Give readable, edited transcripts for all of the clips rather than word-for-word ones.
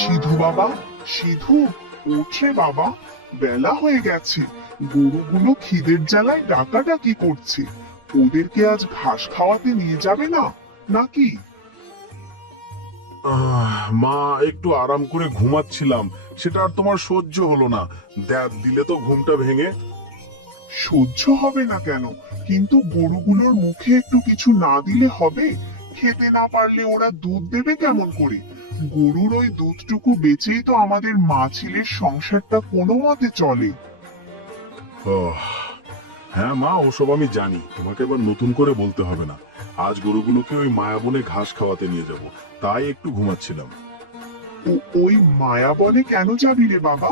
সিধু বাবা, সিধু, ওঠে বাবা, বেলা হয়ে গেছে। গরুগুলো খিদের জ্বালায় ডাকাডাকি করছে। ওদেরকে আজ ঘাস খাওয়াতে নিয়ে যাবে না নাকি? মা, একটু আরাম করে ঘুমাচ্ছিলাম, সেটা আর তোমার সহ্য হলো না। দিলে তো ঘুমটা ভেঙে। সহ্য হবে না কেন? কিন্তু গরুগুলোর মুখে একটু কিছু না দিলে হবে? খেতে না পারলে ওরা দুধ দেবে কেমন করে? গরুর ওই দুধটুকু বেচেই তো আমাদের মা ছেলের সংসারটা কোনো মতে চলে। আহ, হ্যাঁ মা, ওসব আমি জানি, তোমাকে এবার নতুন করে বলতে হবে না। আজ গরুগুলোকে ওই মায়াবনে ঘাস খাওয়াতে নিয়ে যাব, তাই একটু ঘুমাচ্ছিলাম। ওই মায়াবনে কেন যাবি রে বাবা?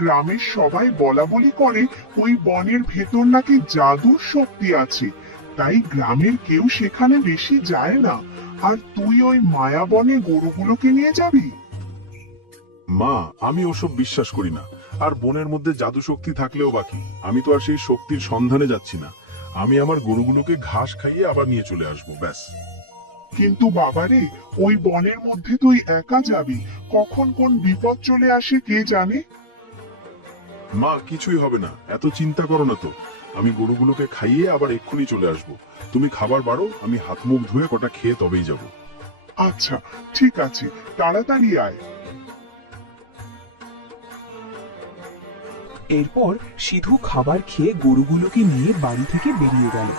গ্রামের সবাই বলা বলি করে ওই বনের ভেতর নাকি জাদুর শক্তি আছে, তাই গ্রামের কেউ সেখানে বেশি যায় না। আর তুই ওই মায়াবনে গরুগুলোকে নিয়ে যাবি? মা, আমি ওসব বিশ্বাস করি না। আর বনের মধ্যে জাদু শক্তি থাকলেও বাকি, আমি তো আর সেই শক্তির সন্ধানে যাচ্ছি না। আমি আমার গরুগুলোকে ঘাস খাইয়ে আবার নিয়ে চলে আসবো, ব্যাস। কিন্তু বাবারে, ওই বনের মধ্যে তুই একা যাবি, কখন কোন বিপদ চলে আসে কে জানে। মা, কিছুই হবে না, এত চিন্তা করো না তো। আমি গরুগুলোকে খাইয়ে আবার এক্ষুনি চলে আসবো। তুমি খাবার বাড়ো, আমি হাত মুখ ধুয়ে কটা খেয়ে তবেই যাব। আচ্ছা, ঠিক আছে, তাড়াতাড়ি আয়। এরপর সিধু খাবার খেয়ে গরুগুলোকে নিয়ে বাড়ি থেকে বেরিয়ে গেল।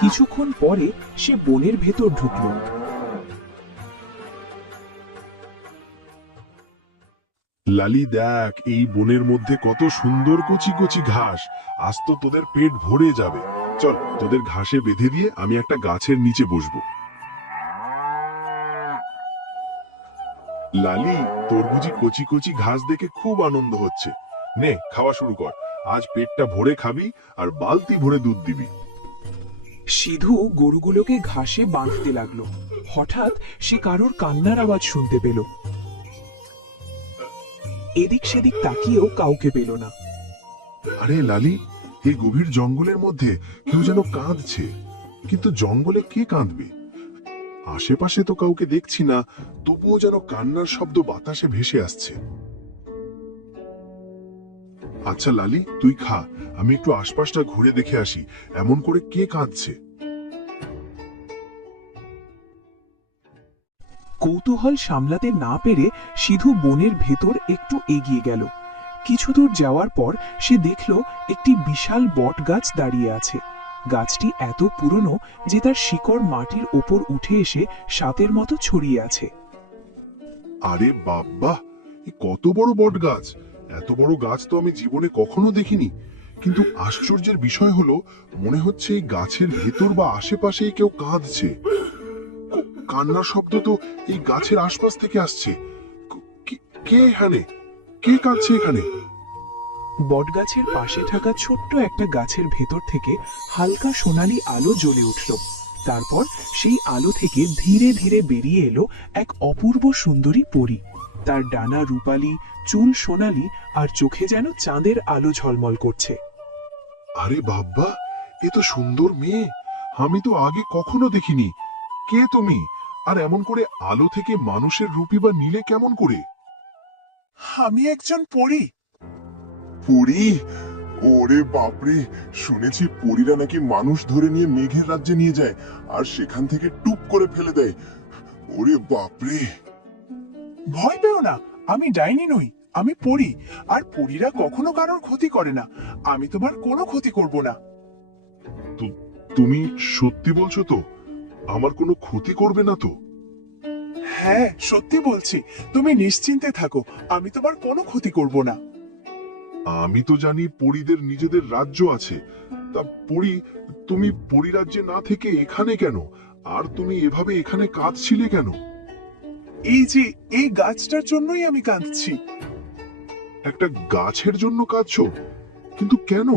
কিছুক্ষণ পরে সে বনের ভেতর ঢুকলো। লালি, দেখ এই বনের মধ্যে কত সুন্দর কচি কচি ঘাস। আজ তো তোদের পেট ভরে যাবে। চল, তোদের ঘাসে বেঁধে দিয়ে আমি একটা গাছের নিচে বসবো। লালি, তোর বুঝি কচি কচি ঘাস দেখে খুব আনন্দ হচ্ছে। নে, খাওয়া শুরু কর। আজ পেটটা ভরে খাবি আর বালতি ভরে দুধ দিবি। সিধু গরুগুলোকে ঘাসে বাঁধতে লাগলো। হঠাৎ সে কারোর কান্নার আওয়াজ শুনতে পেল। এদিক সেদিক তাকিয়েও কাউকে পেল না। আরে লালি, এই গভীর জঙ্গলের মধ্যে কেউ যেন কাঁদছে। কিন্তু জঙ্গলে কে কাঁদবে? আশেপাশে তো কাউকে দেখছি না, তবুও যেন কান্নার শব্দ বাতাসে ভেসে আসছে। আচ্ছা লালি, তুই খা, আমি একটু আশপাশটা ঘুরে দেখে আসি এমন করে কে কাঁদছে। কৌতূহল সামলাতে না পেরে সিধু বনের ভেতর একটু এগিয়ে গেল। কিছু দূর যাওয়ার পর সে দেখল একটি বিশাল বট গাছ দাঁড়িয়ে আছে। গাছটি এত পুরনো যে তার শিকড় মাটির ওপর উঠে এসে সাতের মতো ছড়িয়ে আছে। আরে বাবা, কত বড় বট গাছ! এত বড় গাছ তো আমি জীবনে কখনো দেখিনি। কিন্তু আশ্চর্যের বিষয় হলো, মনে হচ্ছে এই গাছের ভেতর বা আশেপাশেই কেউ কাঁদছে। কান্নার শব্দ তো এই গাছের আশপাশ থেকে আসছে। কে এখানে? কে কাঁদছে এখানে? বটগাছের পাশে থাকা ছোট্ট একটা গাছের ভেতর থেকে হালকা সোনালী আলো জ্বলে উঠল। তারপর সেই আলো থেকে ধীরে ধীরে বেরিয়ে এলো এক অপূর্ব সুন্দরী পরী। তার ডানা রূপালী, চুল সোনালী, আর চোখে যেন চাঁদের আলো ঝলমল করছে। আরে বাবা, এ তো সুন্দর মেয়ে, আমি তো আগে কখনো দেখিনি। কে তুমি? আর এমন করে আলো থেকে মানুষের রূপী বা নিলে কেমন করে? আমি একজন পরী। পরী? ওরে বাপরে, শুনেছি পরীরা নাকি মানুষ ধরে নিয়ে মেঘের রাজ্যে নিয়ে যায় আর সেখান থেকে টুপ করে ফেলে দেয়। ওরে বাপরে! ভয় পেও না, আমি ডাইনি নই, আমি পরী। আর পরীরা কখনো কারোর ক্ষতি করে না। আমি তোমার কোনো ক্ষতি করব না। তুমি সত্যি বলছো তো? আমার কোনো ক্ষতি করবে না তো? হ্যাঁ, সত্যি বলছি, তুমি নিশ্চিন্তে থাকো, আমি তোমার কোনো ক্ষতি করব না। আমি তো জানি পরীদের নিজেদের রাজ্য আছে। তা পরী, তুমি পরীরাজ্যে না থেকে এখানে কেন? আর তুমি এভাবে এখানে কাঁদছিলে কেন? এই যে, এই গাছটার জন্যই আমি কাঁদছি। একটা গাছের জন্য কাঁদছো? কিন্তু কেন?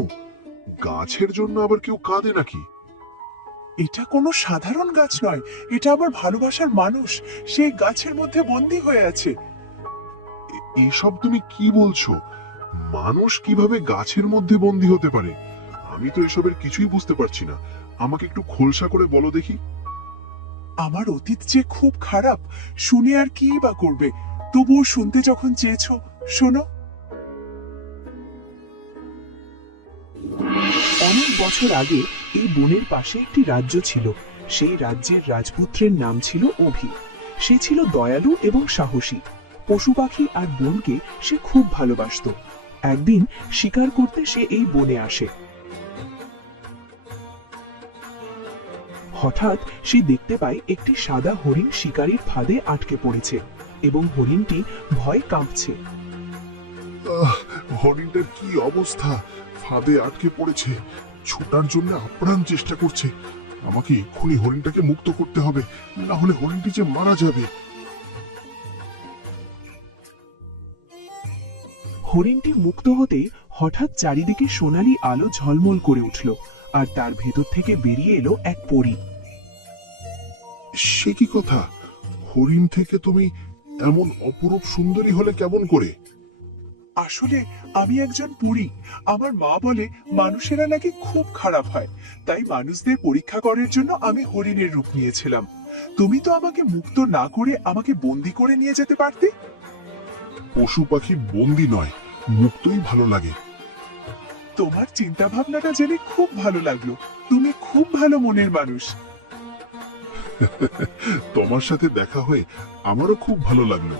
গাছের জন্য আবার কেউ কাঁদে নাকি? এটা কোনো সাধারণ গাছ নয়, এটা আবার ভালোবাসার মানুষ, সেই গাছের মধ্যে বন্দী হয়ে আছে। এসব তুমি কি বলছো? মানুষ কিভাবে গাছের মধ্যে বন্দী হতে পারে? আমি তো এসবের কিছুই বুঝতে পারছি না। আমাকে একটু খোলসা করে বলো দেখি। আমার অতীত যে খুব খারাপ, শুনে আর কি বা করবে। তবুও শুনতে যখন চেয়েছো, শোনো। অনেক বছর আগে এই বনের পাশে একটি রাজ্য ছিল। সেই রাজ্যের রাজপুত্রের নাম ছিল অভি। সে ছিল দয়ালু এবং সাহসী। পশু পাখি আর বনকে সে খুব ভালোবাসতো। একদিন শিকার করতে সে এই বনে আসে। হঠাৎ সে দেখতে পায় একটি সাদা হরিণ শিকারীর ফাঁদে আটকে পড়েছে এবং হরিণটি ভয়ে কাঁপছে। হরিণটার কি অবস্থা! ফাঁদে আটকে পড়েছে, ছোটার জন্য আপ্রাণ চেষ্টা করছে। আমাকে এক্ষুনি হরিণটাকে মুক্ত করতে হবে, না হলে হরিণটি যে মারা যাবে। হরিণটি মুক্ত হতেই হঠাৎ চারিদিকে সোনালী আলো ঝলমল করে উঠল, আর তার ভেতর থেকে বেরিয়ে এলো এক পরী। সে কি কথা! হরিণ থেকে তুমি এমন অপরূপ সুন্দরী হলে কেমন করে? আসলে আমি একজন পরী। আমার মা বলে মানুষেরা নাকি খুব খারাপ হয়, তাই মানুষদের পরীক্ষা করার জন্য আমি হরিণের রূপ নিয়েছিলাম। তুমি তো আমাকে মুক্ত না করে আমাকে বন্দি করে নিয়ে যেতে পারতে। পশু পাখি বন্দি নয়, মুক্তই ভালো লাগে। তোমার চিন্তা ভাবনাটা জেনে খুব ভালো লাগলো। তুমি খুব ভালো মনের মানুষ। তোমার সাথে দেখা হয়ে আমারও খুব ভালো লাগলো।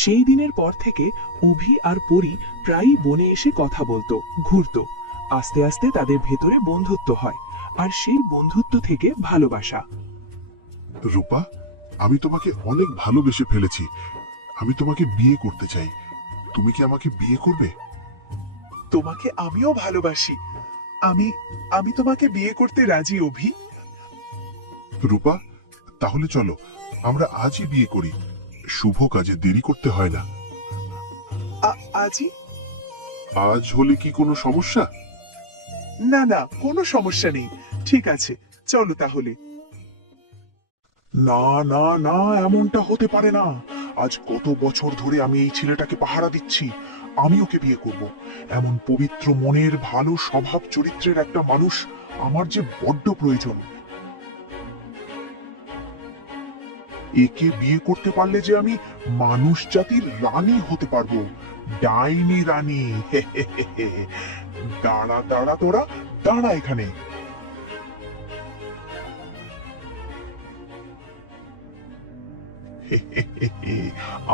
সেই দিনের পর থেকে অভি আর পরী প্রায়ই বনে এসে কথা বলতো, ঘুরতো। আস্তে আস্তে তাদের ভেতরে বন্ধুত্ব হয়, আর সেই বন্ধুত্ব থেকে ভালোবাসা। রূপা, আমি তোমাকে অনেক ভালোবেসে ফেলেছি। আমি তোমাকে বিয়ে করতে চাই। তুমি কি আমাকে বিয়ে করবে? তোমাকে আমিও ভালোবাসি। আমি আমি তোমাকে বিয়ে করতে রাজি, অভি। রূপা, তাহলে চলো আমরা আজই বিয়ে করি। শুভ কাজে দেরি করতে হয় না। আজই? আজ হলে কি কোনো সমস্যা? না না, কোনো সমস্যা নেই। ঠিক আছে, চলো তাহলে। না না না, এমনটা হতে পারে না। আজ কত বছর ধরে আমি এই ছেলেটাকে পাহারা দিচ্ছি। আমি ওকে বিয়ে করব। এমন পবিত্র মনের, ভালো স্বভাব চরিত্রের একটা মানুষ আমার যে বড্ড প্রয়োজন। একে বিয়ে করতে পারলে যে আমি মানুষ জাতির রানী হতে পারবো, ডাইনি রানী। দাঁড়া দাঁড়া, তোরা দাঁড়া এখানে।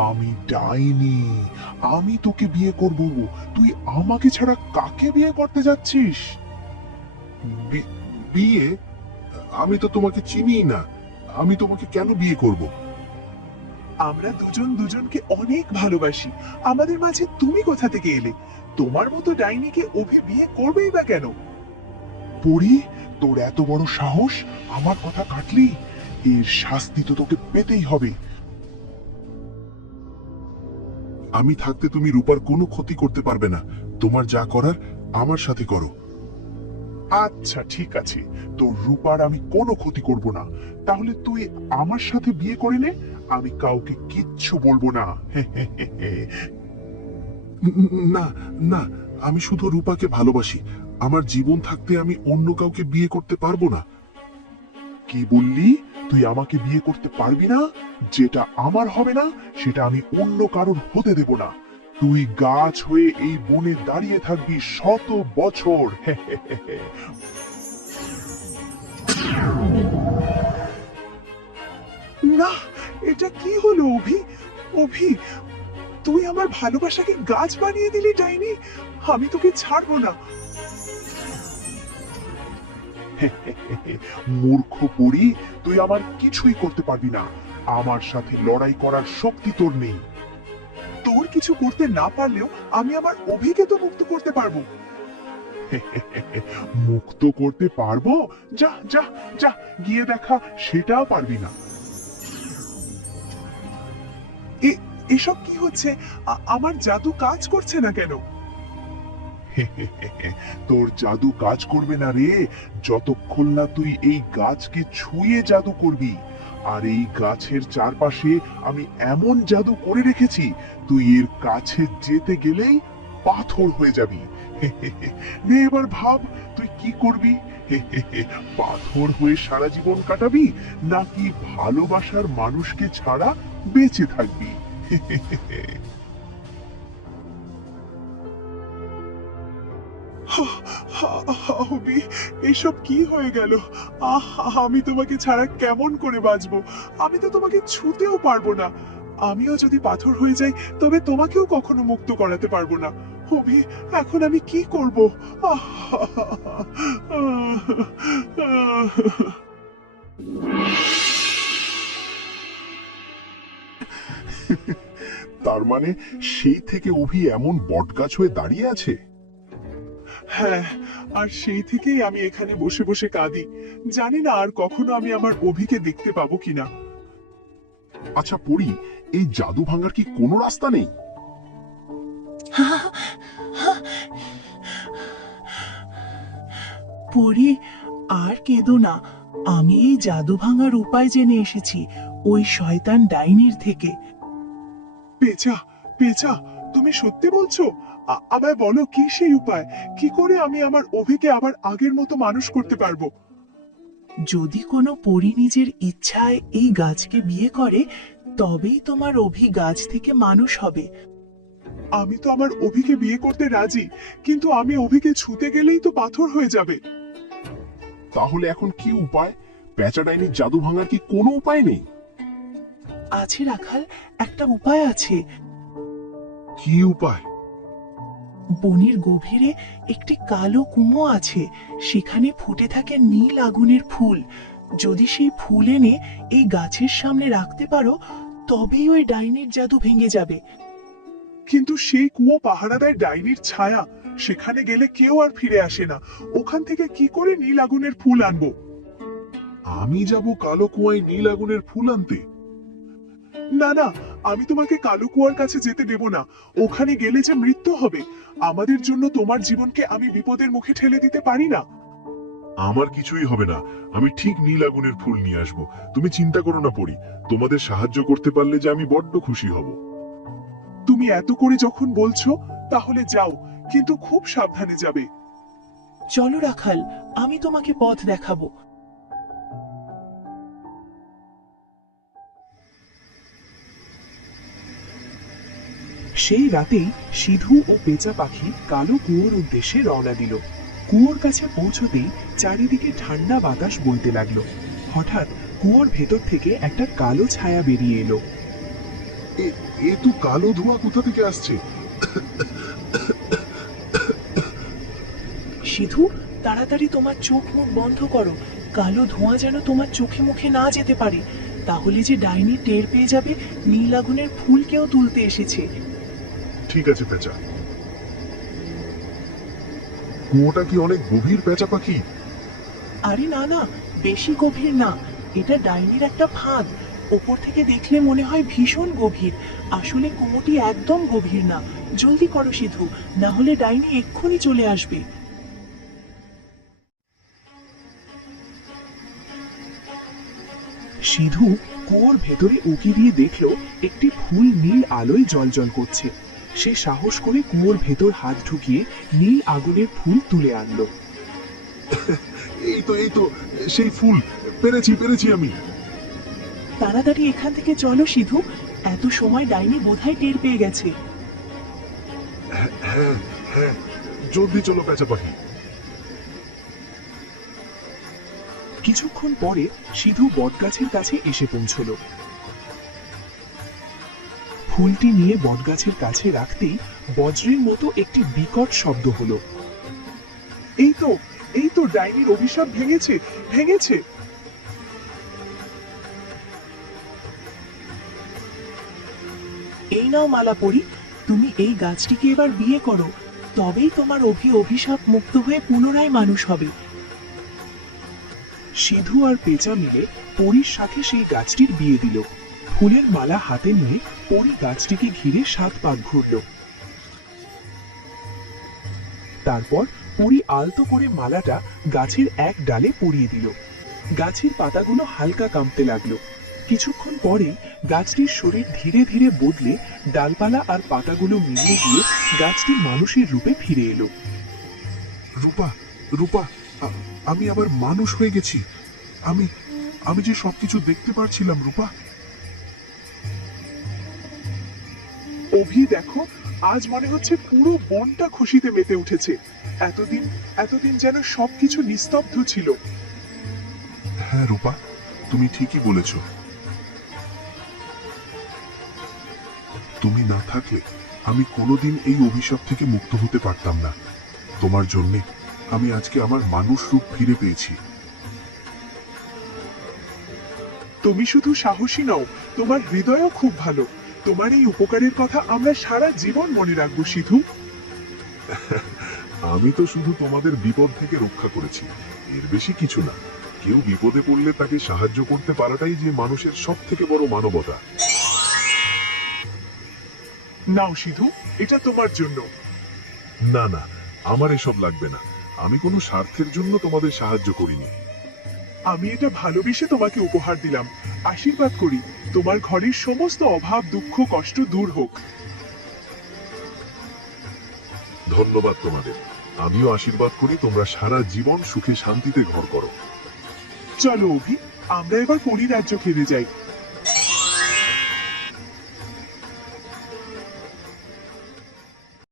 আমি ডাইনি, আমি তোকে বিয়ে করব। তুই আমাকে ছাড়া কাকে বিয়ে করতে যাচ্ছিস? বিয়ে? আমি তো তোমাকে চিনিই না। আমি তোমাকে কেন বিয়ে করব? আমরা দুজন দুজনকে অনেক ভালোবাসি। আমাদের মাঝে তুমি কোথা থেকে এলে? তোমার মতো ডাইনিকে অভি বিয়ে করবেই বা কেন? পরি, তোর এত বড় সাহস! আমার কথা কাটলি, এর শাস্তি তো তোকে পেতেই হবে। আমি থাকতে তুমি রূপার কোনো ক্ষতি করতে পারবে না। তোমার যা করার আমার সাথে করো। আচ্ছা ঠিক আছে, তোর রূপার আমি কোনো ক্ষতি করব না। তাহলে তুই আমার সাথে বিয়ে করে নে, আমি কাউকে কিচ্ছু বলবো না। না না, আমি শুধু রূপাকে ভালোবাসি। আমার জীবন থাকতে আমি অন্য কাউকে বিয়ে করতে পারবো না। কি বললি? তুই আমাকে বিয়ে করতে পারবি না? যেটা আমার হবে না সেটা আমি অন্য কারোর হতে দেব না। তুই গাছ হয়ে এই বনে দাঁড়িয়ে থাকবি শত বছর। না, এটা কি হলো অভি? অভি, তুই আমার ভালোবাসাকে গাছ বানিয়ে দিলি ডাইনি। আমি তোকে ছাড়বো না। মূর্খ পরি, তুই আমার কিছুই করতে পারবি না। আমার সাথে লড়াই করার শক্তি তোর নেই। তোর কিছু করতে না পারলেও আমি আমার অভিকে তো মুক্ত করতে পারবো। মুক্ত করতে পারবো? যা যা যা, গিয়ে দেখা, সেটাও পারবি না। এসব কি হচ্ছে? আমার জাদু কাজ করছে না কেন? তোর জাদু কাজ করবে না রে, যতক্ষণ না তুই এই গাছকে ছুঁয়ে জাদু করবি। আর এই গাছের চারপাশে আমি এমন জাদু করে রেখেছি, তুই এর কাছে যেতে গেলেই পাথর হয়ে যাবি। নে এবার ভাব তুই কি করবি। পাথর হয়ে সারা জীবন কাটাবি নাকি ভালোবাসার মানুষকে ছাড়া বেঁচে থাকবি। অভি, এসব কি হয়ে গেল? আমি তোমাকে ছাড়া কেমন করে বাঁচবো? আমি তো তোমাকে ছুঁতেও পারবো না। আমিও যদি পাথর হয়ে যাই তবে তোমাকেও কখনো মুক্ত করাতে পারবো না। অভি, এখন আমি কি করব? তার মানে সেই থেকে অভি এমন বটগাছ হয়ে দাঁড়িয়ে আছে। হ্যাঁ, আর সেই থেকেই আমি এখানে বসে বসে কাঁদি। জানি না আর কখনো আমি আমার অভিকে দেখতে পাবো কিনা। আচ্ছা পড়ি, এই জাদু ভাঙার কি কোনো রাস্তা নেই? পরি, আর কেঁদো না। আমি এই জাদু ভাঙার উপায় জেনে এসেছি ওই শয়তান ডাইনির থেকে। পেঁচা, পেঁচা, তুমি সত্যি বলছো? আমায় বলো কি সেই উপায়? কি করে আমি আমার অভিকে আবার আগের মতো মানুষ করতে পারবো? যদি কোনো পরি নিজের ইচ্ছায় এই গাছকে বিয়ে করে তবেই তোমার অভি গাছ থেকে মানুষ হবে। আমি তো আমার অভিকে বিয়ে করতে রাজি, কিন্তু আমি অভিকে ছুতে গেলেই তো পাথর হয়ে যাবে। তাহলে এখন কি উপায়? পেঁচা ডাইনির জাদু ভাঙার কি কোনো উপায় নেই? আছে রাখাল, একটা উপায় আছে। কি উপায়? বনের গভীরে একটি কালো কুয়ো আছে, সেখানে ফুটে থাকে নীল আগুনের ফুল। যদি সেই ফুল এনে এই গাছের সামনে রাখতে পারো তবেই ওই ডাইনির জাদু ভেঙে যাবে। কিন্তু সেই কুয়ো পাহারা দেয় ডাইনির ছায়া, সেখানে গেলে কেউ আর ফিরে আসে না। ওখান থেকে কি করে নীল আগুনের ফুল আনবো? আমি যাব কালো কুয়ায় নীল আগুনের ফুল আনতে? না না, আমি তোমাকে কালো কুয়ার কাছে যেতে দেব না। ওখানে গেলে যে মৃত্যু হবে। আমাদের জন্য তোমার জীবনকে আমি বিপদের মুখে ঠেলে দিতে পারি না। আমার কিছুই হবে না, আমি ঠিক নীল আগুনের ফুল নিয়ে আসব। তুমি চিন্তা করো না পড়ি, তোমাদের সাহায্য করতে পারলে যে আমি বড্ড খুশি হব। তুমি এত করে যখন বলছো তাহলে যাও, কিন্তু খুব সাবধানে যাবে। চলো রাখাল, আমি তোমাকে পথ দেখাবো। সেই রাতেই সিধু ও পেঁচা পাখি কালো কুয়োর উদ্দেশ্যে রওনা দিল। কুয়োর কাছে পৌঁছতেই চারিদিকে ঠান্ডা বাতাস বইতে লাগলো। হঠাৎ কুয়োর ভেতর থেকে একটা কালো ছায়া বেরিয়ে এলো। এ তো কালো ধোঁয়া কোথা থেকে আসছে? সিধু, তাড়াতাড়ি তোমার চোখ মুখ বন্ধ করো। কালো ধোঁয়া যেন তোমার চোখে মুখে না যেতে পারে, তাহলে যে ডাইনি টের পেয়ে যাবে নীল আগুনের ফুল কেউ তুলতে এসেছে। ঠিক আছে পেঁচা। কুয়োটা কি অনেক গভীর পেঁচা পাখি? আরে না না, বেশি গভীর না। এটা ডাইনির একটা ফাঁদ। ওপর থেকে দেখলে মনে হয় ভীষণ গভীর, আসলে কুয়োটি একদম গভীর না। জলদি করো সিধু, না হলে ডাইনি এক্ষুনি চলে আসবে। সিধু কুয়োর ভেতরে উকি দিয়ে দেখলো একটি ফুল নীল আলোয় জ্বলজ্বল করছে। সে সাহস করে কুয়োর ভেতর হাত ঢুকিয়ে নীল আগুনের ফুল তুলে আনলো। এই তো সেই ফুল। পেরেছি পেরেছি আমি। তাড়াতাড়ি এখান থেকে চলো সিধু, এত সময় ডাইনি বোধহয় টের পেয়ে গেছে। হ্যাঁ হ্যাঁ, জলদি চলো পেঁচা পাখি। কিছুক্ষণ পরে সিধু বটগাছের কাছে এসে পৌঁছলো। ফুলটি নিয়ে বটগাছের কাছে রাখতেই বজ্রের মতো একটি বিকট শব্দ হলো। এই তো ডাইনির অভিশাপ ভেঙেছে, ভেঙেছে। এই নাও মালাপরি, তুমি এই গাছটিকে এবার বিয়ে করো, তবেই তোমার অভিশাপ মুক্ত হয়ে পুনরায় মানুষ হবে। সিধু আর পেঁচা মিলে পরীর সাথে সেই গাছটির বিয়ে দিল। ফুলের মালা হাতে নিয়ে পরী গাছটিকে ঘিরে 7 পাক ঘুরল। তারপর পরী আলতো করে মালাটা গাছের এক ডালে পরিয়ে দিল। গাছের পাতাগুলো হালকা কাঁপতে লাগলো। কিছুক্ষণ পরেই গাছটির শরীর ধীরে ধীরে বদলে ডালপালা আর পাতাগুলো মিলিয়ে গিয়ে গাছটি মানুষের রূপে ফিরে এলো। রূপা রূপা আমি আবার মানুষ হয়ে গেছি। আমি আমি যে সবকিছু দেখতে পারছিলাম রূপা। অভি দেখো, আজ মনে হচ্ছে পুরো বনটা খুশিতে মেতে উঠেছে। এতদিন এতদিন যেন সবকিছু নিস্তব্ধ ছিল। হ্যাঁ রূপা, তুমি ঠিকই বলেছ। তুমি না থাকলে আমি কোনোদিন এই অভিশাপ থেকে মুক্ত হতে পারতাম না। তোমার জন্যে আমি আজকে আমার মানুষ রূপ ফিরে পেয়েছি। তুমি শুধু সাহসী নও, তোমার হৃদয়ও খুব ভালো। তোমার এই উপকারের কথা আমরা সারা জীবন মনে রাখবো সিধু। আমি তো শুধু তোমাদের বিপদ থেকে রক্ষা করেছি, এর বেশি কিছু না। কেউ বিপদে পড়লে তাকে সাহায্য করতে পারাটাই যে মানুষের সব থেকে বড় মানবতা। নাও সিধু, এটা তোমার জন্য। না না, আমার এসব লাগবে না। আমি কোনো স্বার্থের জন্য তোমাদের সাহায্য করিনি। আমি এটা ভালোবেসে তোমাকে উপহার দিলাম। আশীর্বাদ করি তোমার ঘরের সমস্ত অভাব, দুঃখ, কষ্ট দূর হোক। ধন্যবাদ তোমাদের। আমিও আশীর্বাদ করি তোমরা সারা জীবন সুখে শান্তিতে ঘর করো। চলো অভি, আমরা এবার পরিরাজ্য ফিরে যাই।